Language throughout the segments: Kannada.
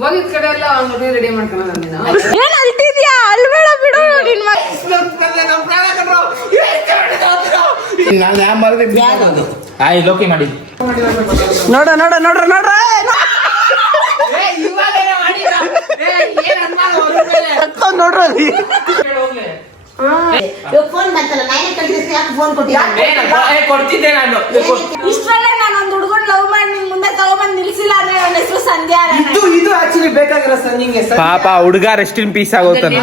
ಹೋಗಿದ ಕಡೆ ಎಲ್ಲ ಮದುವೆ ರೆಡಿ ಮಾಡ್ಕೊಳ್ಳೋಣ ನೀನು. ಏನ್ ಅಲ್ತಿದ್ಯಾ? ಅಲ್ಬೇಡ ಬಿಡು ನಿನ್ ಲೋಕಿ ಮಾಡಿ ನೋಡ ನೋಡ ನೋಡ್ರ ನೋಡ್ರ ನೋಡ್ರಿ ಫೋನ್ ಬಂತಲ್ಲ ನಾನೇ ಕಳ್ಸಿಸಿ ಯಾಕೆ ಫೋನ್ ಕೊಡ್ತಿದ್ದೆ ನಾನು. ಇಷ್ಟರಲ್ಲೇ ನಾನು ಒಂದು ಹುಡುಗನ್ ಲವ್ ಮಾಡಿ ನಿನ್ ಮುಂದೆ ತಗೊಂಡ್ಬಂದ್ ನಿಲ್ಸಿಲ್ಲ ಅಂದ್ರೆ ನನ್ನ ಹೆಸರು ಸಂಧ್ಯಾ. ಇದು ಆಕ್ಚುಲಿ ಬೇಕಾಗಿರೋ ಸರ್ ನಿಂಗೆ ಪಾಪ ಹುಡುಗ ರೆಸ್ಟ್ ಇನ್ ಪೀಸ್ ಆಗೋತಾನೆ.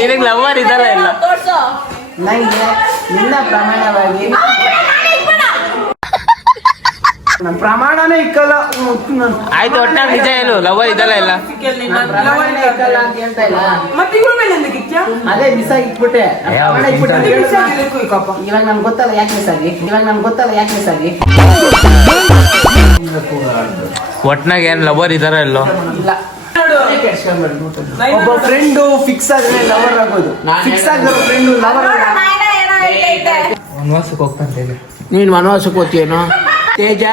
ನಿನಗೆ ಲವರ್ ಇದಲ್ಲ ಇಲ್ಲ ತೋರ್ಸು. ನಂಗೆ ನಿನ್ನ ಪ್ರಮಾಣವಾಗಿ ನನ್ನ ಪ್ರಮಾಣನೇ ಇಕ್ಕಲ್ಲ. ಆಯ್ತು ಒಟ್ಟಾಗ ನಿಜ ಹೇಳು ಲವರ್ ಇದಲ್ಲ ಇಲ್ಲ. ಪ್ರಮಾಣನೇ ಇಕ್ಕಲ್ಲ ಅಂತ ಹೇಳ್ತಾ ಇಲ್ಲ. ಮತ್ತೆ ಇವ್ರ ಮೇಲೆ ಎಂದಕ್ಕೆ ಇಕ್ಕ್ಯಾ? ಅದೇ ಮಿಸ್ ಆಗಿ ಇಟ್ಬಿಟ್ಟೆ. ಪ್ರಮಾಣ ಇಟ್ಬಿಟ್ಟೆ. ಇವಾಗ ನನ್ಗೆ ಗೊತ್ತಲ್ಲ ಯಾಕೆ ಮಿಸ್ ಆಗಿ. ಒಟ್ನಾಗ ಏನ್ ಲವರ್ ಇದಾರ ಇಲ್ಲೋ ಇಲ್ಲ ಒಬ್ಬ ಫ್ರೆಂಡು ಫಿಕ್ಸ್ ಆದ್ರೆ ಲವರ್ ಆಗೋದು. ಫಿಕ್ಸ್ ಆಗಿರೋ ಫ್ರೆಂಡು ಲವರ್ ನೋಡು, ನಾಯಿನ ಏನೋ ಹೇಳ್ತೈತೆ. ವನವಾಸಕ್ಕೆ ಹೋಗ್ತಂತೇಳಿ. ನೀನ್ ವನವಾಸಕ್ಕೆ ಹೋಗ್ತೀಯೇನೋ ತೇಜ?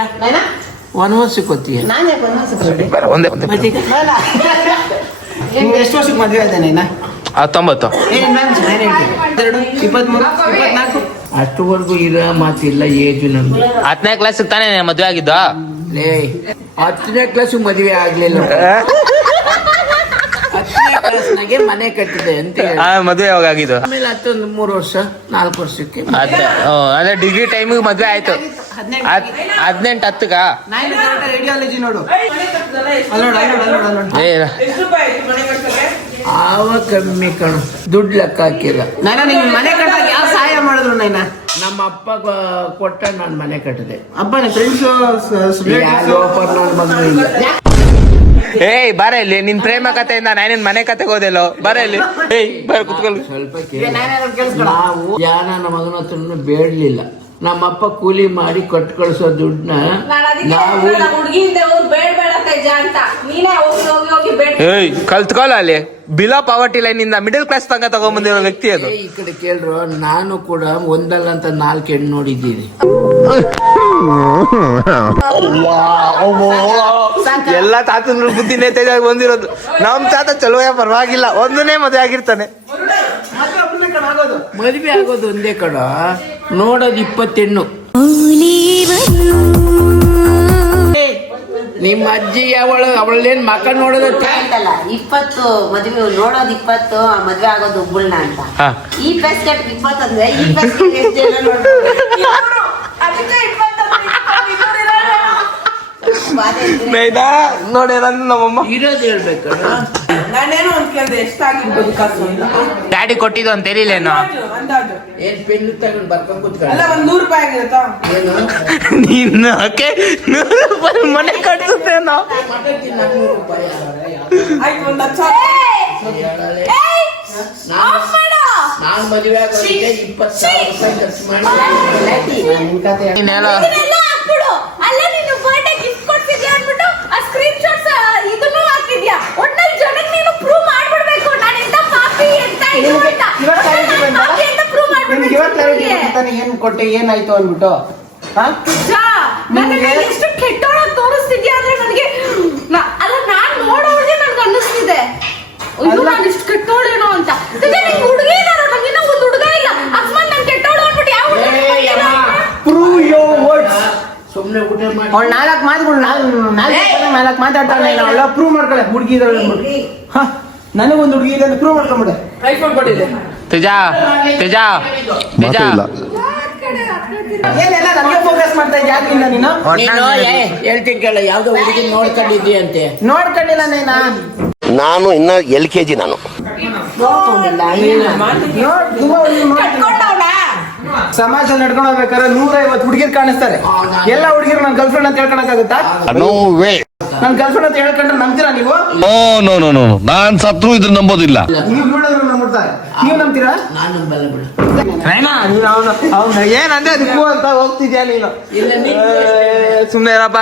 ವನವಾಸಕ್ಕೆ ಹೋಗ್ತೀಯ? ನಾನೇ ಬಂದು ಒಂದೇ ಎಷ್ಟು ವರ್ಷಕ್ಕೆ ಮದುವೆ ಆಯ್ತಾನೆ 19 23 24 ಅಷ್ಟುವರೆಗೂ ಇರೋ ಮಾತಿಲ್ಲ ಏಜು ನಮ್ದು. 10ನೇ ಕ್ಲಾಸ್ ತಾನೇ ಮದ್ವೆ ಆಗಿದ್ದ. ಲೇ 10ನೇ ಕ್ಲಾಸ್ ಮದುವೆ ಆಗ್ಲಿಲ್ಲ. 10ನೇ ಕ್ಲಾಸ್ನಾಗೆ ಮನೆ ಕಟ್ಟಿದೆ ಅಂತ ಹೇಳಿ ಮದ್ವೆ ಯಾವಾಗ ಆಗಿದ್ದು? ಆಮೇಲೆ 3 ವರ್ಷ 4 ವರ್ಷಕ್ಕೆ ಅದೇ ಡಿಗ್ರಿ ಟೈಮಿಗೆ ಮದ್ವೆ ಆಯ್ತು. 18 10ಗ ಐಡಿಯಾಲಜಿ ನೋಡು. ಎಷ್ಟು ರೂಪಾಯಿ ಆಯ್ತು ಮನೆ ಕಟ್ಟಕ್ಕೆ? ಆವ ಕಮ್ಮಿ ಕಣ ದುಡ್ಡು ಲೆಕ್ಕ ಹಾಕಿಲ್ಲ. ನಾನು ನಿಂಗೆ ಮನೆ ಕಟ್ಟಾಗ ಯಾವ ಸಹಾಯ ಮಾಡಿದ್ರು ನೈನಾ? ನಮ್ಮ ಅಪ್ಪ ಕೊಟ್ಟ ನಾನು ಮನೆ ಕಟ್ಟಿದೆ. ಅಪ್ಪ ಫ್ರೆಂಡ್ಸ್ ಲೋಪರ್ ನನ್ನ ಮಗನು ಇಲ್ಲ. ಏಯ್ ಬಾರ ಇಲ್ಲಿ ನಿನ್ ಪ್ರೇಮ ಕಥೆಯಿಂದ ನಾನೇನ್ ಮನೆ ಕತೆಗೆ ಹೋದೆಲ್ಲೋ. ಬಾರ ಇಲ್ಲಿ. ಏಯ್ ಬಾರ ಕುತ್ಕೊಳ್ಳಿ. ಸ್ವಲ್ಪ ನಾವು ಯಾನ ಮಗನ ಹತ್ರ ಬೇಡಲಿಲ್ಲ. ನಮ್ಮಪ್ಪ ಕೂಲಿ ಮಾಡಿ ಕೊಟ್ಟು ಕಳ್ಸೋ ದುಡ್ಡನ್ನ ನಾವು ಹುಡುಗಿಯಿಂದ ಬೇಡ ಬೇಡ ತೇಜ ಅಂತ ನೀನೇ ಹೋಗಿ ಬೇಡ. ಏಯ್ ಕಲ್ತ್ಕೊಳ್ಳ ಅಲ್ಲಿ. ಬಿಲೋ ಪಾವರ್ಟಿ ಲೈನ್ ಇಂದ ಮಿಡಲ್ ಕ್ಲಾಸ್ ತನಕ ತಗೊಂಡ್ಬಂದಿರೋ ವ್ಯಕ್ತಿ ಅದು. ಈ ಕಡೆ ಕೇಳ್ರು, ನಾನು ಕೂಡ ಒಂದಲ್ಲ ಅಂತ 4 ಹೆಣ್ಣು ನೋಡಿದ್ದೀನಿ. ಎಲ್ಲ ತಾತಂದ್ರ ಬುದ್ಧಿನೇ ತೇಜಾಗಿ ಬಂದಿರೋದು. ನಮ್ ತಾತ ಚಲೋ ಪರವಾಗಿಲ್ಲ, ಒಂದನೇ ಮದುವೆ ಆಗಿರ್ತಾನೆ. ಮದುವೆ ಆಗೋದು ಒಂದೇ ಕಡ, ನೋಡೋದು 20 ಹೆಣ್ಣು. ನಿಮ್ಮ ಅಜ್ಜಿ ಅವಳೇನ್ ಮಕ್ಕ ನೋಡೋದು 20 ಮದುವೆ ನೋಡೋದು 20 ಮದುವೆ ಆಗೋದು ಒಬ್ಬಳನ್ನ ಅಂತ. ಈ ಫೆಸ್ಟ್ 20 ಅಂದ್ರೆ ಈ ಫೆಸ್ಟ್ ಎಷ್ಟು ಜನ ನೋಡ್ತಾರೆ? ನೋಡಿ ನಮ್ಮಮ್ಮ ಇರೋದು ಹೇಳ್ಬೇಕಡ. ನಾನೇನೋ ಒಂದ್ ಕೇಳ್ದೆ ಎಷ್ಟಾಗಿರ್ಬೋದು ಕಾಸು ಅಂತ. ಡ್ಯಾಡಿ ಕೊಟ್ಟಿದ್ದು ಅಂತ ತಿಳಿಲೇನು? ಅಂದಾಜು ಏನ್ ಪೆನ್ ತಗೊಂಡು ಬರ್ಕೊಂಡ್ ಕೂತ್ಕೊಂಡ ಅಲ್ಲ, ಒಂದ್ 100 ರೂಪಾಯಿ ಆಗಿರುತ್ತಾ? ನೀನ್ ಯಾಕೆ 100 ರೂಪಾಯಿ ಮನೆ ಕಟ್ಸುತ್ತೆ ನಾವು. ಆಯ್ತು, ಒಂದ್ 10 ನಾನು ಮದುವೆ ಆಗೋದಕ್ಕೆ 20,000 ರೂಪಾಯಿ ಖರ್ಚು ಮಾಡಿ ಅಲ್ಲ ನೀನು ಬರ್ಡೇ ಗಿಫ್ಟ್ ಕೊಡ್ತಿದ್ಯಾ ಅಂದ್ಬಿಟ್ಟು ಆ ಸ್ಕ್ರೀನ್ ಶಾಟ್ಸ್ ಇದನ್ನು ಹಾಕಿದ್ಯಾ. ಒಟ್ನಲ್ಲಿ ಜನಕ್ಕೆ ನೀನು ಪ್ರೂವ್ ಮಾಡ್ಬಿಡ್ಬೇಕು ನಾನು ಎಂತ ಪಾಪಿ ಎಂತ ಇದು ಅಂತ. ಪ್ರೂವ್ ಮಾಡ್ಬಿಡ್ಬೇಕು. ಏನ್ ಕೊಟ್ಟೆ ಏನಾಯ್ತು ಅಂದ್ಬಿಟ್ಟು ಎಷ್ಟು ಕೆಟ್ಟೋಳಾಗಿ ತೋರಿಸ್ತಿದ್ಯಾ ಅಂದ್ರೆ ನನಗೆ ಅಲ್ಲ ನಾನ್ ನೋಡೋರಿಗೆ ನನ್ಗೆ ಅನ್ನಿಸ್ತಿದೆ ನಾನು ಇಷ್ಟು ಕೆಟ್ಟೋಳೇನೋ ಅಂತ. ಹುಡುಗಿ ಇದಾರ, ನಂಗಿನ್ನ ಒಂದು ಹುಡುಗ ಇಲ್ಲ. ಅಕಸ್ಮಾತ್ ನಾನು ಕೆಟ್ಟೋಳು ಅಂದ್ಬಿಟ್ಟು ಯಾವ ಪ್ರೂವ್ ಯೋರ್ ವರ್ಡ್ಸ್. ಸುಮ್ನೆ ಊಟ ಮಾಡಿ ಅವ್ಳು 4 ಮಾತುಗಳು 4 ಮಾತಾಡ್ತಾಳೆ. ಅವಳ ಪ್ರೂವ್ ಮಾಡ್ಕೊಳ್ಳೆ ಹುಡುಗಿ ಇದ್ದಾಳೆ ಅಂದ್ಬಿಟ್ಟು. ನನಗೊಂದು ಹುಡುಗಿ ಇದೆ ಅಂತ ಪ್ರೂವ್ ಮಾಡ್ಕೊಂಬಿಡೆ. ಐಫೋನ್ ಕೊಟ್ಟಿದೆ. ತೇಜಾ ತೇಜಾ ತೇಜಾ ಏನೆಲ್ಲ ನನಗೆ ಫೋಕಸ್ ಮಾಡ್ತಾ ಇದ್ದೆ ಯಾಕಿಂದ ನೀನು? ಹೇಳ್ತೀನಿ ಕೇಳ, ಯಾವ್ದೋ ಹುಡುಗಿ ನೋಡ್ಕೊಂಡಿದ್ದೀಯಂತೆ. ನೋಡ್ಕೊಂಡಿಲ್ಲ ನೈನಾ. ನಾನು ಇನ್ನ LKG ನಾನು ಸಮಾಜ ನಡ್ಕೊಂಡು ಹೋಗ್ಬೇಕಾದ್ರೆ 150 ಹುಡುಗಿರ್ ಕಾಣಿಸ್ತಾರೆ. ಎಲ್ಲ ಹುಡುಗಿರು ನನ್ನ ಗರ್ಲ್ ಫ್ರೆಂಡ್ ಅಂತ ಹೇಳ್ಕೊಳಕ್ಕಾಗುತ್ತಾ? No way. ನನ್ನ ಗರ್ಲ್ ಫ್ರೆಂಡ್ ಅಂತ ಹೇಳ್ಕೊಂಡ್ರೆ ನಂಬ್ತೀರಾ ನೀವು? ನೋ ನಾನ್ ಸತ್ರು ಇದ್ರ ನಂಬೋದಿಲ್ಲ. ನೀವು ನೋಡಿದ್ರು ನಂಬಿಡ್ತಾರೆ, ನೀವು ನಂಬ್ತೀರಾ? ನಾನು ಬಲ್ಲ ಬಿಡು. ಅವ್ನು ಏನಂದ್ರೆ ಅದಕ್ಕೂ ಅಂತ ಹೋಗ್ತಿದ್ಯಾ ನೀನು? ಸುಮ್ನೆ ಇರಪ್ಪ.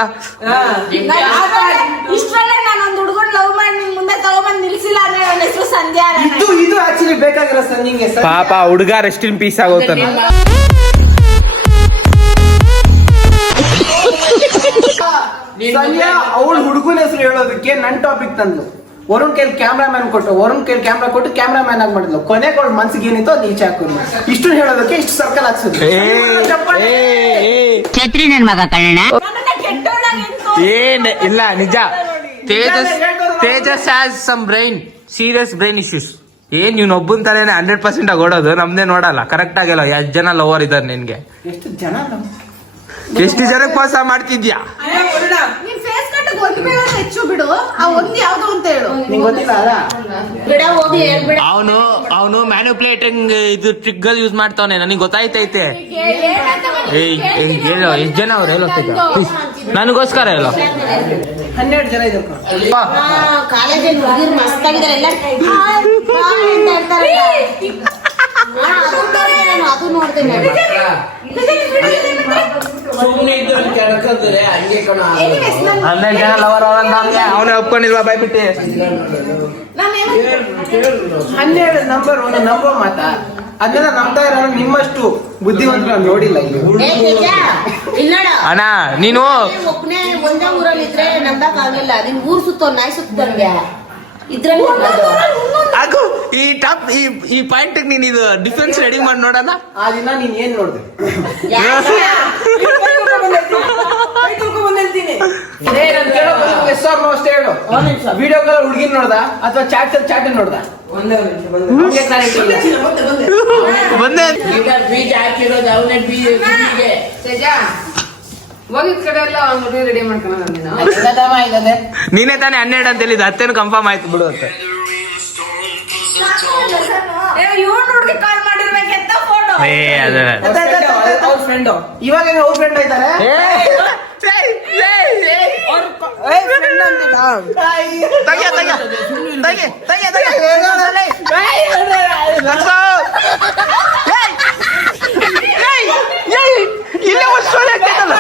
ಇಷ್ಟರಲ್ಲೇ ನಾನು ಒಂದು ಹುಡುಗನ್ ಲವ್ ಮಾಡಿ ನಿನ್ ಮುಂದೆ ತಗೊಂಡ್ಬಂದ್ ನಿಲ್ಸಿಲ್ಲ ಅಂದ್ರೆ ನನ್ನ ಹೆಸರು ಸಂಧ್ಯಾ. ಇದು ಆಕ್ಚುಲಿ ಬೇಕಾಗಿರೋ ಸರ್ ನಿಂಗೆ. ಪಾಪ ಹುಡುಗ ರೆಸ್ಟ್ ಇನ್ ಪೀಸ್ ಆಗೋತಾನೆ. ಸಂಧ್ಯಾ ಅವಳು ಹುಡುಗನ ಹೆಸರು ಹೇಳೋದಕ್ಕೆ ನನ್ ಟಾಪಿಕ್ ತಂದ್ಲು. ವರುಣ್ ಕೈಲಿ ಕ್ಯಾಮ್ರಾಮ್ಯಾನ್ ಕೊಟ್ಟು, ವರುಣ್ ಕೈಲಿ ಕ್ಯಾಮ್ರಾ ಕೊಟ್ಟು ಕ್ಯಾಮ್ರಾಮ್ಯಾನ್ ಆಗಿ ಮಾಡಿದ್ಲು. ಕೊನೆಗೆ ಅವಳು ಮನ್ಸಿಗೆ ಏನಿತ್ತು ಅದು ಈಚೆ ಹಾಕಿದ್ಲು. ಇಷ್ಟು ಹೇಳೋದಕ್ಕೆ ಇಷ್ಟು ಸರ್ಕಲ್ ಹಾಕ್ಸಿದ್ರು. ಛತ್ರಿ ನನ್ ಮಗ ಕಣ್ಣ. ನನ್ನನ್ನ ಕೆಟ್ಟೋಳಾಗಿ ಎನ್ಕೋ- ಏನ್ ಇಲ್ಲ ನಿಜ. Tejas has some brain, serious brain issues. ಏನ್ ನೀನ್ ಒಬ್ಬನ್ ತಲೆನೆ 100% ಆಗಿ ಓಡೋದು, ನಮ್ದೇ ನೋಡಲ್ಲ. ಕರೆಕ್ಟ್ ಆಗಿಲ್ಲ. ಎಷ್ಟು ಜನ ಲವರ್ ಇದಾರೆ ನಿನ್ಗೆ? ಎಷ್ಟು ಜನ ಎಷ್ಟು ಜನಕ್ಕೆ ಮೋಸ ಮಾಡ್ತಿದ್ಯಾ? ನಿನ್ ಫೇಸ್ ಕಟ್ ಒಂದು ಬೇಡ ಹೆಚ್ಚು ಬಿಡು. ಆ ಒಂದು ಯಾವ್ದು ಅಂತ ಹೇಳು. ನಿಂಗೆ ಗೊತ್ತಿಲ್ಲ ಅಲ್ಲ? ಬಿಡ ಹೋಗಿ ಹೇಳ್ಬಿಡ. ಅವನು ಮ್ಯಾನ್ಯುಪ್ಲೇಟಿಂಗ್ ಇದು ಟ್ರಿಕ್ ಗಳು ಯೂಸ್ ಮಾಡ್ತಾವನೆ, ನನಗೆ ಗೊತ್ತಾಯ್ತೈತೆ. ಏಯ್ ಹೇಳೋ, ಎಷ್ಟು ಜನ ಅವ್ರು ಹೇಳೋ ನನಗೋಸ್ಕರ ಹೇಳೋ. 12 ಜನ ಇದ್ರು. ಕಾಲೇಜಲ್ಲಿ ಹುಡುಗಿರು ಮಸ್ತ್ ಆಗಿದ್ದಾರೆ ಎಲ್ಲ. ಅಂತ ಹೇಳ್ತಾರಲ್ಲ. ಅದು ನೋಡ್ತೇನೆ. ಸುಮ್ಮನೆ ಇದ್ದು ಕೆಳಕಂದ್ರೆ ಹಂಗೆ ಕಣ. 12 ಜನ ಲವರ್ ಅವನೇ ಒಪ್ಕೊಂಡಿಲ್ವಾ ಬಾಯ್ಬಿಟ್ಟಿ? 12 ನಂಬರ್ ಒಂದು ನಂಬೋ ಮಾತಾ. ಅದನ್ನ ನಂಬ್ತಾ ಇರೋ ನಿಮ್ಮಷ್ಟು ಬುದ್ಧಿವಂತರು ನಾನು ನೋಡಿಲ್ಲ ಇಲ್ಲಿ. ಇಲ್ಲ ಅಣ್ಣ ನೀನು ಒಬ್ಬನೇ ಒಂದೇ ಊರಲ್ಲಿ ಇದ್ರೆ ನಂಬಕ್ ಆಗಿಲ್ಲ. ನಿನ್ ಊರ್ ಸುತ್ತೋ ನಾಯಿ ಸುತ್ತಂಗೆ ಇದ್ರಲ್ಲಿ ಆಗು ಈ ಟಾಪ್ ಈ ಪಾಯಿಂಟ್ ನೀನ್ ಇದು ಡಿಫೆನ್ಸ್ ರೆಡಿ ಮಾಡಿ ನೋಡೋಣ. ಆ ದಿನ ನೀನ್ ಏನ್ ನೋಡ್ದೆ? ಅಷ್ಟೇ ಹೇಳು. ವಿಡಿಯೋ ಕಾಲ್ ಹುಡುಗಿನ್ ನೋಡ್ದ ಅಥವಾ ಚಾಟ್ ನೋಡ್ದ? ಬಂದೆ ಈಗ ಬೀಜ ಹಾಕಿರೋದು ಅವನೇ ಬೀಜಗೆ. ಹೋಗಿದ್ ಕಡೆ ಎಲ್ಲ ಅವ್ನು ರೆಡಿ ಮಾಡ್ಕೊಂಡ. ನೀನೇ ತಾನೇ 12 ಅಂತ ಹೇಳಿದ್, ಹತ್ತೇನು ಕನ್ಫರ್ಮ್ ಆಯ್ತು ಬಿಡು ಅಂತ. ಇವ್ನು ಹುಡುಗಿ ಕಾಲ್ ಮಾಡಿರ್ಬೇಕೆಂತ ಫೋಟೋ. ಅವ್ರ ಫ್ರೆಂಡ್ ಇವಾಗ ಅವ್ರ ಫ್ರೆಂಡ್ ಆಯ್ತಾರೆ. ಇಲ್ಲೇ ಒಂದು ಸೋಲೆ ಆಗ್ತೈತಲ್ಲ.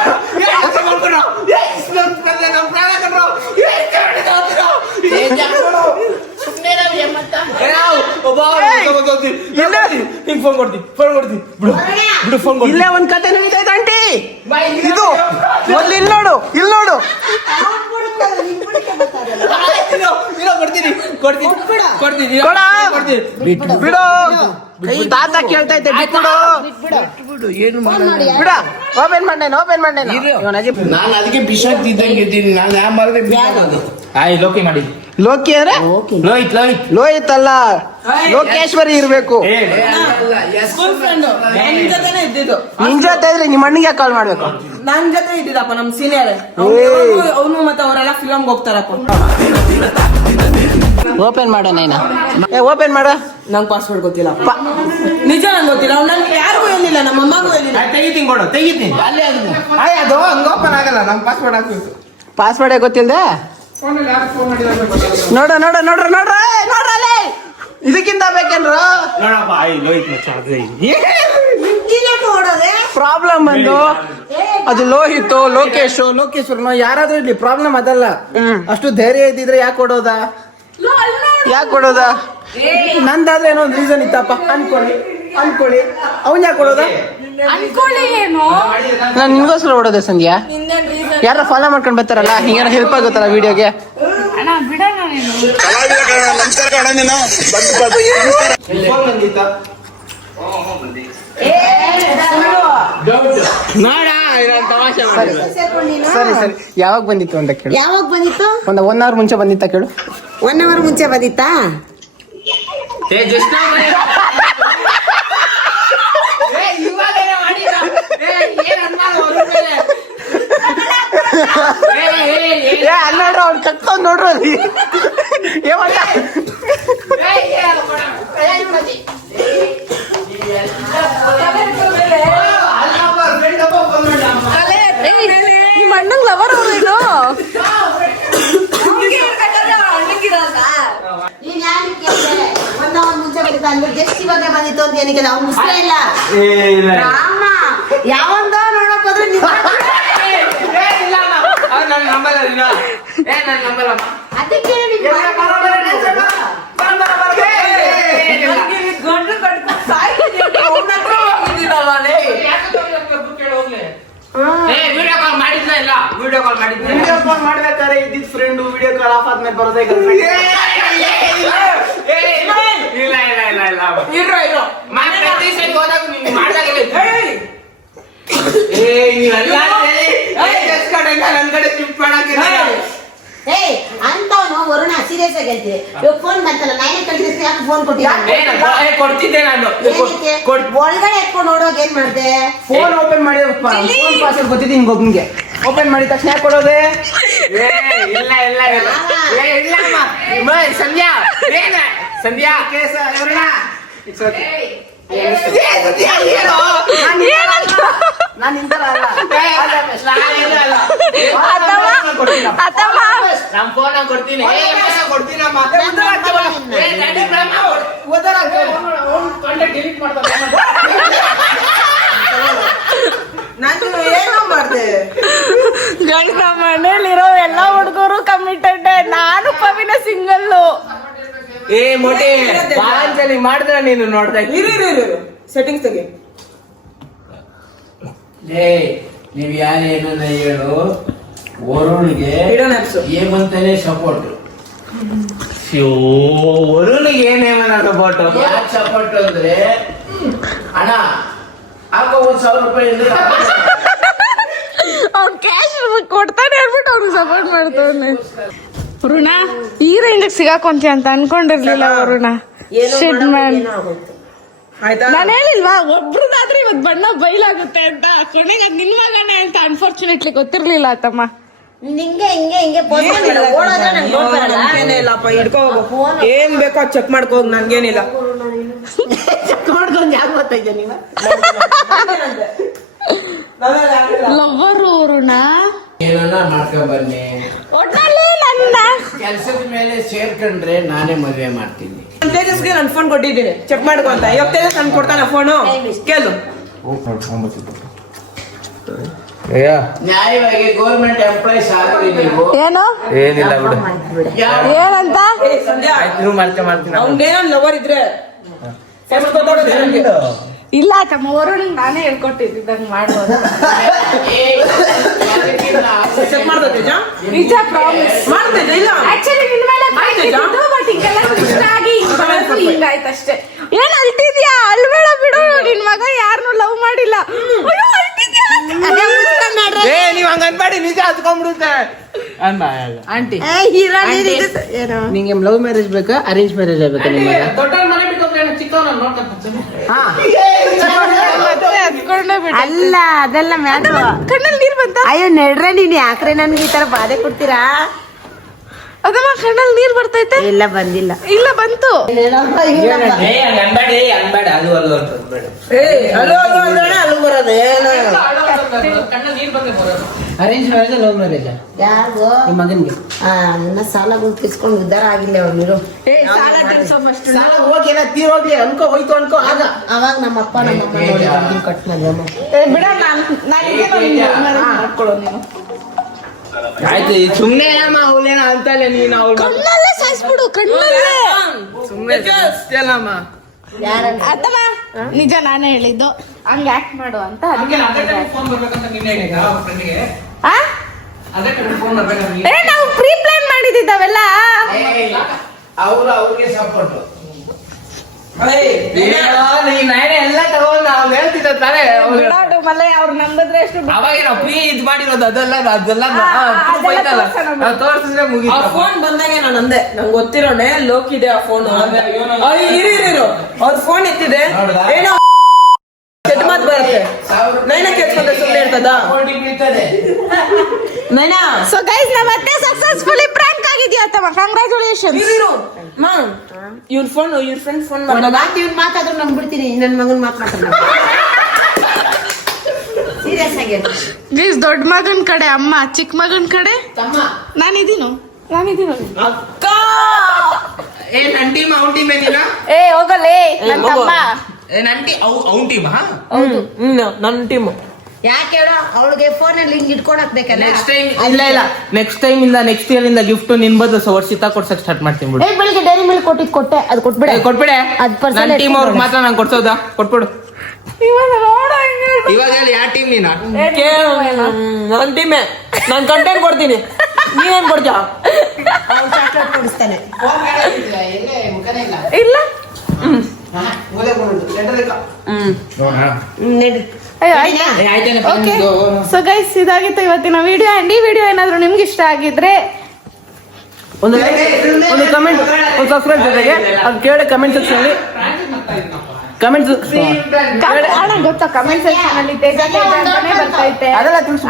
ಇಲ್ಲೇ ಒಂದ್ ಕತೆ ನಡೀತೈತೆ ಆಂಟಿ. ಇದು ಮೊದ್ಲು ಇಲ್ಲಿ ನೋಡು, ಇಲ್ಲಿ ನೋಡು. ಬಿಡು, ತಾತ ಕೇಳ್ತೈತೆ. ಬಿಡು, ಏನು ಬಿಡ. ಓಪನ್ ಮಾಡ್ದೇನೆ. ನಾನು ಅದಕ್ಕೆ ಬಿಸಾಕ್ತಿದ್ದಂಗೆ ಇದ್ದೀನಿ. ನಾನು ಯಾವ ಮರದ ಬಿಸಾಕೋದು? ಲೋಕಿ ಮಾಡಿ. ಲೋಕಿ ಅಂದ್ರೆ ಲೋಹಿತ್ ಅಲ್ಲ, ಲೋಕೇಶ್ವರಿ ಇರ್ಬೇಕು. ನಿನ್ ಜೊತೆ ಇದ್ರೆ ನಿಮ್ಮ ಅಣ್ಣಿಗೆ ಕಾಲ್ ಮಾಡ್ಬೇಕು. ನನ್ ಜೊತೆ ಇದ್ದಿದ್ದಪ್ಪ ನಮ್ ಸೀನಿಯರ್. ಅವನು ಮತ್ತೆ ಅವರೆಲ್ಲ ಫಿಲಮ್ಗೆ ಹೋಗ್ತಾರಪ್ಪ. ಓಪನ್ ಮಾಡ ನೈನ. ಓಪನ್ ಮಾಡ. ನಂಗೆ ಪಾಸ್ವರ್ಡ್ ಗೊತ್ತಿಲ್ಲ. ನಿಜ ನಂಗೆ ಗೊತ್ತಿಲ್ಲ. ಅವ್ನು ನನ್ಗೆ ಯಾರಿಗೂ ಹೇಳಿಲ್ಲ, ನಮ್ಮ ಅಮ್ಮಗೂ ಹೇಳಿಲ್ಲ. ತೆಗಿತೀನಿ. ಅದು ಹಂಗ ಓಪನ್ ಆಗಲ್ಲ. ನಮ್ ಪಾಸ್ವರ್ಡ್ ಹಾಕ್ಬೇಕು. ಪಾಸ್ವರ್ಡೇ ಗೊತ್ತಿಲ್ಲದೆ ನೋಡ್ರಲ್ಲೇ ಇದಕ್ಕಿಂತ ಬೇಕೇನ್ರ? ಪ್ರಾಬ್ಲಮ್ ಬಂದು ಅದು ಲೋಹಿತ್ ಲೋಕೇಶ್ವರನೋ ಯಾರಾದ್ರೂ ಇರ್ಲಿ, ಪ್ರಾಬ್ಲಮ್ ಅದಲ್ಲ. ಅಷ್ಟು ಧೈರ್ಯ ಇದ್ದಿದ್ರೆ ಯಾಕೆ ಕೊಡೋದ? ನಂದಾದ್ರೆ ಏನೋ ಒಂದು ರೀಸನ್ ಇತ್ತಪ್ಪ ಅನ್ಕೊಳ್ಳಿ. ಅವನ್ ಯಾಕೆ ಕೊಡೋದ? ಅನ್ಕೊಳ್ಳಿ ಏನು ನಾನು ನಿನ್ಗೋಸ್ಕರ ಓಡೋದೆ ಸಂಧ್ಯಾ. ಯಾರ ಫಾಲೋ ಮಾಡ್ಕೊಂಡ್ ಬರ್ತಾರಲ್ಲ, ಹಿಂಗೇನೋ ಹೆಲ್ಪ್ ಆಗುತ್ತಲ್ಲ ವಿಡಿಯೋಗೆ. ಅಣ್ಣ ಬಿಡೋಣ ನೀನು. ಸರಿ ಯಾವಾಗ ಬಂದಿತ್ತು ಅಂತ ಕೇಳು. ಯಾವಾಗ ಬಂದಿತ್ತು? ಒಂದು 1 hour ಮುಂಚೆ ಬಂದಿತ್ತ ಕೇಳು. 1 hour ಮುಂಚೆ ಬಂದಿತ್ತಾ? ನೋಡ್ರ ಅವ್ನು ಕಟ್ಕೊಂಡ್ ನೋಡ್ರು ಅಲ್ಲಿ ನಿಮ್ಮ ಅಣ್ಣಂಗ್ ಲವರ್ ಅವರು ಇದು. ನೀನ್ ಯಾರಿಗೆ ಕೇಳಿದೆ? 1 hour ಮುಂಚೆ ಬಂದಿತ್ತು ಅಂದ್ರೆ ಜಸ್ಟ್ ಇವಾಗ ಬಂದಿತ್ತು ಅಂತ ಏನಕ್ಕೆ? ಅವ್ನು ಮುಸ್ಲೇ ಇಲ್ಲ. ರಾಮ ಯಾವಂದೋ ನೋಡಕ್ ಹೋದ್ರೆ ಅದಕ್ಕೆ ವಿಡಿಯೋ ಕಾಲ್ ಮಾಡಿದ್ನ ಇಲ್ಲ? ವಿಡಿಯೋ ಕಾಲ್ ಮಾಡಿದ್ನ ಇದ್ದಿದ್ ಫ್ರೆಂಡ್ ವಿಡಿಯೋ ಕಾಲ್ ಆಫ್ ಆದ್ಮೇಲೆ ಬರೋದೇ ಇರೋ ನನ್ ಕಡೆ ಶಿಫ್ಟ್ ಮಾಡಕ್ಕೆ ಏಯ್ ಅಂತವನು ವರುಣ ಸೀರಿಯಸ್ ಆಗಿ ಹೇಳ್ತೀವಿ ಇವಾಗ ಫೋನ್ ಬಂತಲ್ಲ ನಾನೇ ಕಳ್ಸಿದ್ರೆ ಯಾಕೆ ಫೋನ್ ಕೊಡ್ತಿದ್ದೆ ನಾನು ಒಳಗಡೆ ಎತ್ಕೊಂಡು ನೋಡುವಾಗ ಏನ್ ಮಾಡ್ದೆ ಫೋನ್ ಓಪನ್ ಮಾಡಿ ಫೋನ್ ಪಾಸ್ವರ್ಡ್ ಗೊತ್ತಿದ್ದು ಹಿಂಗ್ ಒಬ್ಬನಿಗೆ ಓಪನ್ ಮಾಡಿದ ತಕ್ಷಣ ಯಾಕೆ ಕೊಡೋದೆ ಇಲ್ಲ ಇಲ್ಲ ಇಲ್ಲ ಇಲ್ಲ ಅಮ್ಮ ಸಂಧ್ಯಾ ಸಂಧ್ಯಾ ಕೇಸ ವರುಣ ಇಟ್ಸ್ ಓಕೆ ನಾನು ಇಂತರ ಅಲ್ಲ ನಮ್ ಫೋನ್ ಕೊಡ್ತೀನಿ ಕೊಡ್ತೀನಮ್ಮ ನಾನು ಏನೋ ಮಾಡ್ದೆ ಗಂಡ ಮನೇಲಿರೋ ಎಲ್ಲಾ ಹುಡುಗರು ಕಮಿಟೆಡ್, ನಾನು ಪವಿನ ಸಿಂಗಲ್ಲು. ಏ ಮೋಟಿ ಬಾಂಜಲಿ ಮಾಡಿದ್ರೆ ನೀನು ನೋಡ್ತಾ ಇರು ಸೆಟ್ಟಿಂಗ್ಸ್ ತೆಗಿ. ನೀವ್ ಯಾರೇನು ಹೇಳು, ವರುಣ್ಗೆ ಇಡೋಣ ಎಪ್ಸು. ಏಮಂತಾನೆ ಸಪೋರ್ಟ್. ವರುಣಿಗೆ ಏನೇನ ಸಪೋರ್ಟ್? ಯಾಕೆ ಸಪೋರ್ಟ್ ಅಂದ್ರೆ ಅಣ್ಣ ಆಗ 1,000 ರೂಪಾಯಿ ಅವ್ನು ಕ್ಯಾಶ್ ಕೊಡ್ತಾನೆ ಹೇಳ್ಬಿಟ್ಟು ಅವ್ನಿಗೆ ಸಪೋರ್ಟ್ ಮಾಡ್ತಾನೆ. ವರುಣ ಈ ರೇಂಜಿಗೆ ಸಿಗಾಕೊಂತೀಯ ಅಂತ ಅನ್ಕೊಂಡಿರ್ಲಿಲ್ಲ ವರುಣ. ಶಿಟ್ ಮ್ಯಾನ್. ಆಯ್ತಾ? ನಾನು ಹೇಳಿಲ್ವಾ ಒಬ್ರದಾದ್ರೆ ಇವತ್ತು ಬಣ್ಣ ಬಯಲಾಗುತ್ತೆ ಅಂತ. ಕೊನೆಗೆ ಅದ್ ನಿನ್ ಮಗನೇ ಅಂತ ಅನ್ಫಾರ್ಚುನೇಟ್ಲಿ ಗೊತ್ತಿರ್ಲಿಲ್ಲ ತಮ್ಮ. ನಿಂಗೆ ಹಿಂಗೆ ಹಿಂಗೆ ಓಡೋದ್ರೆ ನಂಗೆ ನೋಡ್ ಬರಲ್ಲ. ನನ್ಗೇನೇ ಇಲ್ಲಪ್ಪ, ಹಿಡ್ಕೋ ಹೋಗು. ಏನ್ ಬೇಕೋ ಚೆಕ್ ಮಾಡ್ಕೋ ಹೋಗ್, ನನ್ಗೇನಿಲ್ಲ. ನೋಡ್ಕೊಂಡು ಯಾಕೆ ಗೊತ್ತಾಯ್ತು ನೀವು ಲವ್ವರು ವರುಣ ಏನನ್ನ ಮಾಡ್ಕೊಂಡ್ ಬನ್ನಿ. ಒಟ್ಟಲ್ಲಿ ನನ್ನ ಕೆಲ್ಸದ ಮೇಲೆ ಸೇರ್ಕೊಂಡ್ರೆ ನಾನೇ ಮದ್ವೆ ಮಾಡ್ತೀನಿ. ತೇಜಸ್ಗೆ ನನ್ ಫೋನ್ ಕೊಟ್ಟಿದ್ದೀನಿ, ಚೆಕ್ ಮಾಡ್ಕೊ ಅಂತ. ಇವಾಗ ತೇಜಸ್ ನನ್ ಕೊಡ್ತಾನ ಫೋನು, ಕೇಳು. ನ್ಯಾಯವಾಗಿ ಗೌರ್ಮೆಂಟ್ ಎಂಪ್ಲಾಯ್ಸ್ ಆದ್ರಿ ನೀವು. ಏನು ಏನಿಲ್ಲ ಬಿಡು. ಏನಂತ ಸಂಧ್ಯಾ, ನೀವು ಮಾಡ್ತೀನಿ ಅವ್ನ್ಗೇನೋ ಲವರ್ ಇದ್ರೆ first ಗೊತ್ತಾಗೋದು ನಂಗೆ. ಇಲ್ಲ ತಮ್ಮ ವರುಣ ನಾನೇ ಹೇಳ್ಕೊಟ್ಟಿದ್ದಂಗ್ ಮಾಡ್ಬೋದು. ಚೆಕ್ ಮಾಡ್ದೆ ತೇಜ? ನಿಜ ಪ್ರಾಮಿಸ್ ಮಾಡ್ದೆ ಇಲ್ಲ? ಆಕ್ಚುಲಿ ನಿನ್ ಮೇಲೆ ಕಾಯ್ತಿದ್ದು, ಬಟ್ ಹಿಂಗೆಲ್ಲ ಇಷ್ಟ ಆಗಿ ಹಿಂಗಾಯ್ತು ಅಷ್ಟೇ. ಏನ್ ಅಳ್ತಿದ್ಯಾ? ಅಳ್ಬೇಡ ಬಿಡು, ನಿನ್ ಮಗ ಯಾರನ್ನೂ ಲವ್ ಮಾಡಿಲ್ಲ. ಅಯ್ಯೋ ಅಳ್ತಿದ್ಯಾ? ಏ ನೀವ್ ಹಂಗ ಅನ್ಬೇಡಿ, ನಿಜ ಹತ್ಕೊಂಡ್ಬಿಡುತ್ತೆ ಆಂಟಿ ನಿಂಗೆ ಲವ್ ಮ್ಯಾರೇಜ್ ಬೇಕಾ ಅರೇಂಜ್ ಮ್ಯಾರೇಜ್ ಆಗ್ಬೇಕಾ ನಿಮಗೆ? ಮತ್ತೆ ಹತ್ಕೊಂಡೇ ಬಿಡು. ಅಲ್ಲ ಅದೆಲ್ಲ ಮ್ಯಾಟ್ರು. ಕಣ್ಣಲ್ಲಿ ನೀರ್ ಬಂತ? ಅಯ್ಯೋ ನೆಡ್ರೆ ನೀನ್ ಯಾಕ್ರೆ ನನ್ಗೆ ಈ ತರ ಬಾಧೆ ಕೊಡ್ತೀರಾ? ಅದಮ್ಮ ಕಣ್ಣಲ್ಲಿ ನೀರ್ ಬರ್ತೈತೆ? ಇಲ್ಲ ಬಂದಿಲ್ಲ. ಇಲ್ಲ ಬಂತು. ಅನ್ಬೇಡಿ ಅದು ಏ ಅಲ್ಲೋ ಅಂದ್ರೆ ಅಲ್ಲೂ ಬರೋದು ಏನು? ಅರೇಂಜ್ ಮ್ಯಾರೇಜ್ ಲವ್ ಮ್ಯಾರೇಜ್ ಯಾರಿಗೋ ನಿಮ್ಮ ಮಗನ್ಗೆ ನನ್ನ ಸಾಲಗಳು ಕಿಸ್ಕೊಂಡು ಉದ್ದಾರ ಆಗಿಲ್ಲ ಅವ್ರು. ಸಾಲ ಹೋಗಿ ಎಲ್ಲ ತೀರೋಗ್ಲಿ ಅನ್ಕೋ ಹೋಯ್ತು ಅನ್ಕೋ ಆಗ ಅವಾಗ ನಮ್ಮ ಅಪ್ಪ ನಮ್ಮ ಅಮ್ಮ ನೋಡಿ ಹುಡ್ಗಿನ್ ಕಟ್ನಲ್ವ ಬಿಡ ಮಾಡ್ಕೊಳ್ಳೋ ನೀನು. ಆಯ್ತು ಸುಮ್ನೆ ಅಮ್ಮ ಅವಳೇನ ಅಂತಲ್ಲ ನೀನು ಅವಳು ಕಣ್ಣಲ್ಲೇ ಸಾಯಿಸ್ಬಿಡು, ಕಣ್ಣಲ್ಲೇ. ಸುಮ್ನೆ ಅಮ್ಮ ಯಾರನ್ನ ಅದಮ್ಮ ನಿಜ ನಾನೇ ಹೇಳಿದ್ದು, ಹಂಗ ಆಕ್ಟ್ ಮಾಡು ಅಂತ. ಅದಕ್ಕೆ ನಾವು ಪ್ರೀ ಪ್ಲಾನ್ ಮಾಡಿದ್ದಾವೆಲ್ಲ. ಅವ್ರಿಗೆ ಸಪೋರ್ಟ್. ಎಲ್ಲ ತಗೊಂಡು ಅವ್ನು ಹೇಳ್ತಿದ್ದ ತಾನೇ ಬಿಡಾಡು ಮಲೆ ಅವ್ರು ನಂಬಿದ್ರೆ ಎಷ್ಟು ಅವಾಗ ನಾವು ಪ್ರೀ ಇದ್ ಮಾಡಿರೋದು ಅದೆಲ್ಲ ಅದೆಲ್ಲ ತೋರ್ಸಿದ್ರೆ ಆ ಮುಗಿತು. ಫೋನ್ ಬಂದಾಗೆ ನಾನು ಅಂದೆ, ನಂಗೆ ಗೊತ್ತಿರೋನೆ ಲೋಕ್ ಇದೆ ಆ ಫೋನ್. ಇರು ಅವ್ರ ಫೋನ್ ಎತ್ತಿದೆ ಏನೋ ಕೆಟ್ಟ ಮಾತು ಬರುತ್ತೆ. ನೈನ ಕೇಳ್ಕೊಂಡ್ರೆ ಸುಮ್ಮನೆ ಇರ್ತದ? ನೈನಾ ಸೊ ಗೈಸ್ ನಾವ್ ಮತ್ತೆ ಸಕ್ಸಸ್ಫುಲಿ ಪ್ರಾಂಕ್ ಆಗಿದ್ಯಾ ತಮ್ಮ. ಕಂಗ್ರಾಚುಲೇಷನ್. ಇವ್ರ ಫೋನ್ ಇವ್ರ ಫ್ರೆಂಡ್ ಫೋನ್ ಮಾಡಿದಾಗ ಮಾತು ಇವ್ರು ಮಾತಾದ್ರು ನಂಬಿಡ್ತೀನಿ, ನನ್ನ ಮಗನ್ ಮಾತಾಡ್ತಾನೆ ಸೀರಿಯಸ್ ಆಗಿ. ಗೈಸ್ ದೊಡ್ಡ ಮಗನ್ ಕಡೆ ಅಮ್ಮ, ಚಿಕ್ಕ ಮಗನ್ ಕಡೆ ತಮ್ಮ ನಾನಿದೀನು. ಅಕ್ಕ ಏ ನನ್ ಟೀಮ್ ಅವ್ನ್ ಟೀಮ್ ಏನಿಲ್ಲ. ಏ ಹೋಗಲೇ ನನ್ ತಮ್ಮ. ನನ್ ಟೀಮ್ ಅವ್ನ್ ಟೀಮ್. ಹೌದು ನನ್ನ ಟೀಮು. ಯಾಕೆ ಹೇಳೋ ಅವಳಿಗೆ ಫೋನ್ ಅಲ್ಲಿ ಹಿಂಗ್ ಇಟ್ಕೊಂಡ್ ಹಾಕ್ಬೇಕಲ್ಲ. ನೆಕ್ಸ್ಟ್ ಟೈಮ್ ಇಲ್ಲ ನೆಕ್ಸ್ಟ್ ಟೈಮ್ ಇಂದ ನೆಕ್ಸ್ಟ್ ಇಯರ್ ಇಂದ ಗಿಫ್ಟ್ ನಿನ್ ಬದ್ದು ವರ್ಷಿತ ಕೊಡ್ಸಕ್ ಸ್ಟಾರ್ಟ್ ಮಾಡ್ತೀನಿ ಬಿಡು. ಬೆಳಿಗ್ಗೆ ಡೈರಿ ಮಿಲ್ಕ್ ಕೊಟ್ಟೆ ಅದು ಕೊಟ್ಬಿಡ. ಕೊಟ್ಬಿಡೆ ಅದ್ personal ನನ್ ಟೀಮ್ ಅವ್ರಿಗೆ ಎತ್ಕೊಂಡ್ ಮಾತ್ರ ನಂಗೆ ಕೊಡ್ಸೋದಾ? ಕೊಟ್ಬಿಡು ಇವಾಗ ನೋಡ ಹಿಂಗೆ ಇವಾಗ ಹೇಳಿ ಯಾವ ಟೀಮ್ ನೀನು? ನನ್ನ ಟೀಮೇ, ನಾನು ಕಂಟೆಂಟ್ ಕೊಡ್ತೀನಿ. ನೀನೇನ್ ಕೊಡ್ತೀಯ? ಅವ್ನು ಚಾಕ್ಲೇಟ್ ಕೊಡಿಸ್ತಾನೆ. ಇಲ್ಲ ಓಕೆ ಸೊ ಗೈಸ್ ಇದಾಗಿತ್ತು ಇವತ್ತಿನ ವಿಡಿಯೋ ಅಂಡ್ ಈ ವಿಡಿಯೋ ಏನಾದ್ರು ನಿಮ್ಗೆ ಇಷ್ಟ ಆಗಿದ್ರೆ ಒಂದು ಕಮೆಂಟ್ ಒಂದು ಸಬ್ಸ್ಕ್ರೈಬ್ ಜೊತೆಗೆ ಅದು ಕೇಳಿ ಕಮೆಂಟ್ ಸೆಕ್ಷನ್ ಅಲ್ಲಿ ಕಮೆಂಟ್ಸ್ ಅಣ್ಣ ಗೊತ್ತಾ ಕಮೆಂಟ್ ಸೆಕ್ಷನ್ ಅಲ್ಲಿ ತೇಜ ತೇಜ ಅಂತಾನೆ ಬರ್ತೈತೆ ಅದೆಲ್ಲ ತಿಳಿಸಿ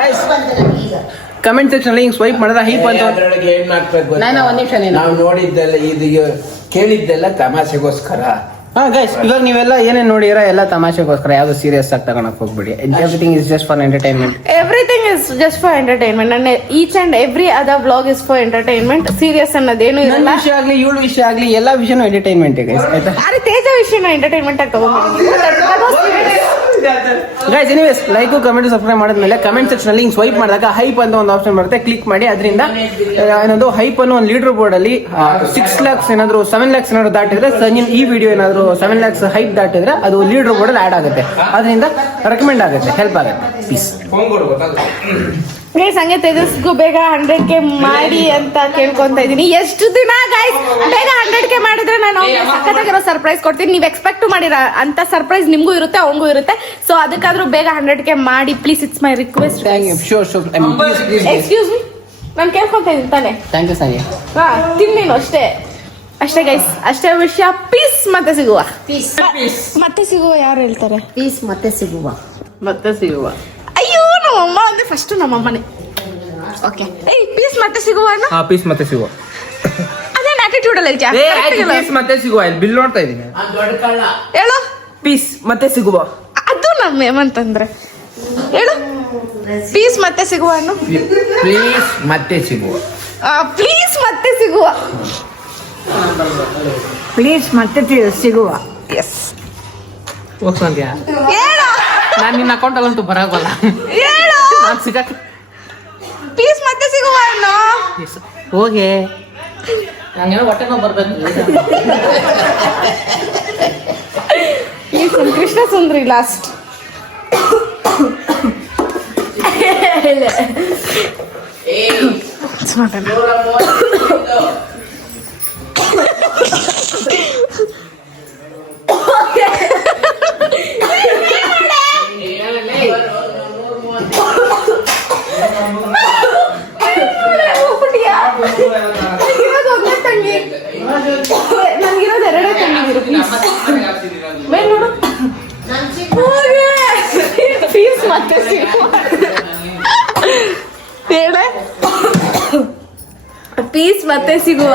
ಗೈಸ್ ಕಮೆಂಟ್ ಸೆಕ್ಷನ್ ಅಲ್ಲಿ ಹಿಂಗ್ ಸ್ವೈಪ್ ಮಾಡಿದ್ರೆ ಹೈಪ್ ಅಂತ ಅದ್ರೊಳಗೆ ಏನ್ ಮಾಡ್ಬೇಕು ಗೊತ್ತಾ? ನಾನು ಒಂದ್ ನಿಮಿಷ ನೀನು ನಾವು ನೋಡಿದ್ದೆಲ್ಲ ಇದು ಕೇಳಿದ್ದೆಲ್ಲ ತಮಾಷೆಗೋಸ್ಕರ. ಹಾ ಗೈಸ್ ಇವಾಗ ನೀವೆಲ್ಲ ಏನೇನ್ ನೋಡಿರ ಎಲ್ಲ ತಮಾಷೆಗೋಸ್ಕರ ಯಾವ್ದು ಸೀರಿಯಸ್ ಆಗಿ ತಗೊಳಕ್ ಹೋಗ್ಬಿಡಿ. Everything is just for entertainment. Everything is just for entertainment ನನ್ನ each and every other vlog is for entertainment serious ಅನ್ನೋದೇನು ನನ್ನ ಇರಲ್ಲ ವಿಷಯ ಆಗ್ಲಿ ಇವಳು ವಿಷಯ ಆಗ್ಲಿ ಎಲ್ಲಾ ವಿಷಯನೂ ಎಂಟರ್ಟೈನ್ಮೆಂಟ್ ಗೈಸ್ ಆಯ್ತಾ ಅರೆ ತೇಜ ವಿಷಯನ ಎಂಟರ್ಟೈನ್ಮೆಂಟ್ ಆಗಿ ತಗೊಂಡ್ಬಂದಿದ್ದೀವಿ guys anyways like comment subscribe ಮಾಡಿದ್ಮೇಲೆ ಕಮೆಂಟ್ ಸೆಕ್ಷನ್ ಅಲ್ಲಿ ಹಿಂಗ್ ಸ್ವೈಪ್ ಮಾಡಿದಾಗ ಹೈಪ್ ಅಂತ ಒಂದು ಆಪ್ಷನ್ ಬರುತ್ತೆ ಕ್ಲಿಕ್ ಮಾಡಿ ಅದರಿಂದ ಏನದು ಹೈಪ್ ಅನ್ನೋ ಒಂದು ಲೀಡರ್ ಬೋರ್ಡ್ ಅಲ್ಲಿ 6 lakhs ಏನಾದ್ರು 7 lakhs ಏನಾದ್ರು ದಾಟಿದ್ರೆ ಈ ವಿಡಿಯೋ ಏನಾದ್ರು 7 lakhs ಹೈಪ್ ದಾಟಿದ್ರೆ ಅದು ಲೀಡರ್ ಬೋರ್ಡ್ ಅಲ್ಲಿ ಆಡ್ ಆಗುತ್ತೆ ಅದರಿಂದ ರೆಕಮೆಂಡ್ ಆಗುತ್ತೆ ಹೆಲ್ಪ್ ಆಗುತ್ತೆ ಪೀಸ್ ಗೈಸ್ ಹಂಗೆ ತೇಜಸ್ಗೂ ಬೇಗ 100K ಮಾಡಿ ಅಂತ ಕೇಳ್ಕೊಂತ ಇದೀನಿ ಎಷ್ಟು ದಿನ ಗೈಸ್ ಬೇಗ 100K ಮಾಡಿದ್ರೆ ನಾನು ಸಖತ್ತಾಗಿರೋ ಸರ್ಪ್ರೈಸ್ ಕೊಡ್ತೀನಿ ನೀವು ಎಕ್ಸ್ಪೆಕ್ಟ್ ಮಾಡಿರೋ ಅಂತ ಸರ್ಪ್ರೈಸ್ ನಿಮ್ಗೂ ಇರುತ್ತೆ ಅವಂಗೂ ಇರುತ್ತೆ ಸೊ ಅದಕ್ಕಾದ್ರೂ ಬೇಗ 100K ಮಾಡಿ please it's my request sure excuse me ನಾನು ಕೇಳ್ಕೊಂತ ಇದೀನಿ ತಾನೆ ಥ್ಯಾಂಕ್ ಯು ಸಾನಿಯಾ ಹಾ ತಿನ್ನೇನು ಅಷ್ಟೇ ಅಷ್ಟೇ ಗೈಸ್ ಅಷ್ಟೇ ವಿಷಯ ಪೀಸ್ ಮತ್ತೆ ಸಿಗುವ ಮತ್ತೆ ಸಿಗುವ ಯಾರು ಹೇಳ್ತಾರೆ ಪೀಸ್ ಮತ್ತೆ ಸಿಗುವ. ಅಯ್ಯೋ ನಮ್ಮಮ್ಮ ಅಂದ್ರೆ ಫಸ್ಟ್ ನಮ್ಮಮ್ಮನೇ ಓಕೆ ಏಯ್ ಪೀಸ್ ಮತ್ತೆ ಸಿಗುವ ಅಣ್ಣ ಪೀಸ್ ಮತ್ತೆ ಸಿಗುವ ಅದೇನ್ ಆಟಿಟ್ಯೂಡ್ ಅಲ್ಲಿ ಐತೆ ಪೀಸ್ ಮತ್ತೆ ಸಿಗುವ ಇಲ್ಲಿ ಬಿಲ್ ನೋಡ್ತಾ ಇದೀನಿ ಹೇಳು ಪೀಸ್ ಮತ್ತೆ ಸಿಗುವ ಅದು ನಮ್ಮ ಏಮಂತಂದ್ರೆ ಹೇಳು ಪೀಸ್ ಮತ್ತೆ ಸಿಗುವ ಅನ್ನು ಪ್ಲೀಸ್ ಮತ್ತೆ ಸಿಗುವ. ಪ್ಲೀಸ್ ಮತ್ತೆ ಸಿಗುವ ಪ್ಲೀಸ್ ಮತ್ತೆ ಸಿಗುವ. ಎಸ್ ಹೋಗ್ಸಂತ್ಯಾ ಹೇಳು ನಾನು ನಿನ್ನ ಅಕೌಂಟ್ ಅಲ್ಲಂತೂ ಬರಾಗಲ್ಲ ಹೇಳು ನಾನು ಸಿಗಕ್ಕೆ ಪೀಸ್ ಮತ್ತೆ ಸಿಗುವ ಅನ್ನು ಹೋಗೆ ನಂಗೇನೋ ಹೊಟ್ಟೆ ನೋವು ಬರ್ಬೇಕು ಈ ಕೃಷ್ಣ ಸುಂದ್ರಿ ಲಾಸ್ಟ್ ನನಗಿರೋದು ಎರಡೇ ತಂಗಿದಿರು ಪ್ಲೀಸ್ ನೋಡು ಪೀಸ್ ಮತ್ತೆ ಸಿಗುವ ಹೇಳ ಪೀಸ್ ಮತ್ತೆ ಸಿಗುವ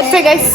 ಅಷ್ಟೇ ಗೈಸ್